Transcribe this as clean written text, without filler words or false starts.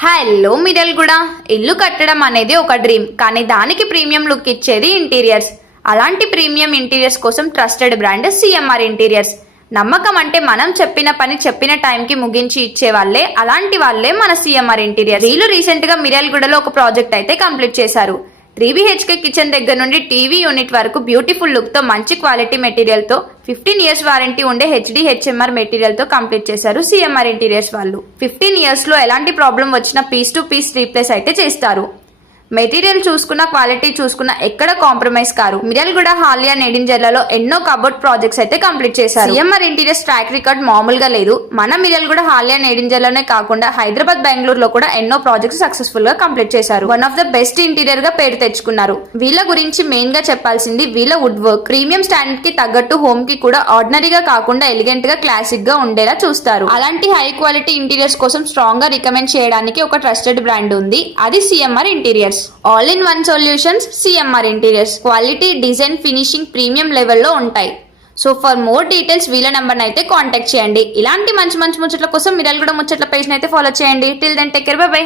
Hello Miryalaguda. ఇల్లు కట్టడం అనేది ఒక డ్రీమ్, కానీ దానికి ప్రీమియం లుక్ ఇచ్చేది ఇంటీరియర్స్. అలాంటి ప్రీమియం ఇంటీరియర్స్ కోసం ట్రస్టెడ్ బ్రాండ్ సిఎంఆర్ ఇంటీరియర్స్. నమ్మకం అంటే మనం చెప్పిన పని చెప్పిన టైంకి ముగించి ఇచ్చే వాళ్ళే, అలాంటి వాళ్ళే మన సిఎంఆర్ ఇంటీరియర్స్. వీళ్ళు రీసెంట్ గా మిర్యాలగూడలో ఒక ప్రాజెక్ట్ అయితే కంప్లీట్ చేశారు. 3BHK కిచెన్ దగ్గర నుండి టీవీ యూనిట్ వరకు బ్యూటిఫుల్ లుక్ తో మంచి క్వాలిటీ మెటీరియల్ తో 15 years వారంటీ ఉండే HDHMR మెటీరియల్ తో కంప్లీట్ చేశారు సిఎంఆర్ ఇంటీరియర్స్ వాళ్ళు. 15 years లో ఎలాంటి ప్రాబ్లం వచ్చినా పీస్ టు పీస్ రీప్లేస్ అయితే చేస్తారు. మెటీరియల్ చూసుకున్న, క్వాలిటీ చూసుకున్న ఎక్కడ కాంప్రమైజ్ కారు. మిర్యాలగూడ, హాలియా, నెడింజర్లలో ఎన్నో కబోర్డ్ ప్రాజెక్ట్స్ అయితే కంప్లీట్ చేశారు. సిఎంఆర్ ఇంటీరియర్స్ ట్రాక్ రికార్డ్ మామూలుగా లేదు. మన మిర్యాలగూడ, హాలియా, నెడింజర్లోనే కాకుండా హైదరాబాద్, బెంగళూరులో కూడా ఎన్నో ప్రాజెక్ట్స్ సక్సెస్ఫుల్ గా కంప్లీట్ చేశారు. One of the best interior గా పేరు తెచ్చుకున్నారు. వీళ్ళ గురించి మెయిన్ గా చెప్పాల్సింది వీళ్ళ వుడ్ వర్క్. ప్రీమియం స్టాండర్డ్ కి తగ్గట్టు హోమ్ కి కూడా ఆర్డినరీగా కాకుండా ఎలిగెంట్ గా, క్లాసిక్ గా ఉండేలా చూస్తారు. అలాంటి హై క్వాలిటీ ఇంటీరియర్స్ కోసం స్ట్రాంగ్ గా రికమెండ్ చేయడానికి ఒక ట్రస్టెడ్ బ్రాండ్ ఉంది, అది CMR interiors. All in one solutions CMR interiors. Quality, design, finishing premium లెవెల్లో ఉంటాయి. సో ఫర్ మోర్ డీటెయిల్స్ వీళ్ళ నెంబర్ అయితే కాంటాక్ట్ చేయండి. ఇలాంటి మంచి మంచి ముచ్చట్ల కోసం మిర్యాలగూడ ముచ్చట్ల పేజ్ అయితే ఫాలో చేయండి. Till then take care, bye by.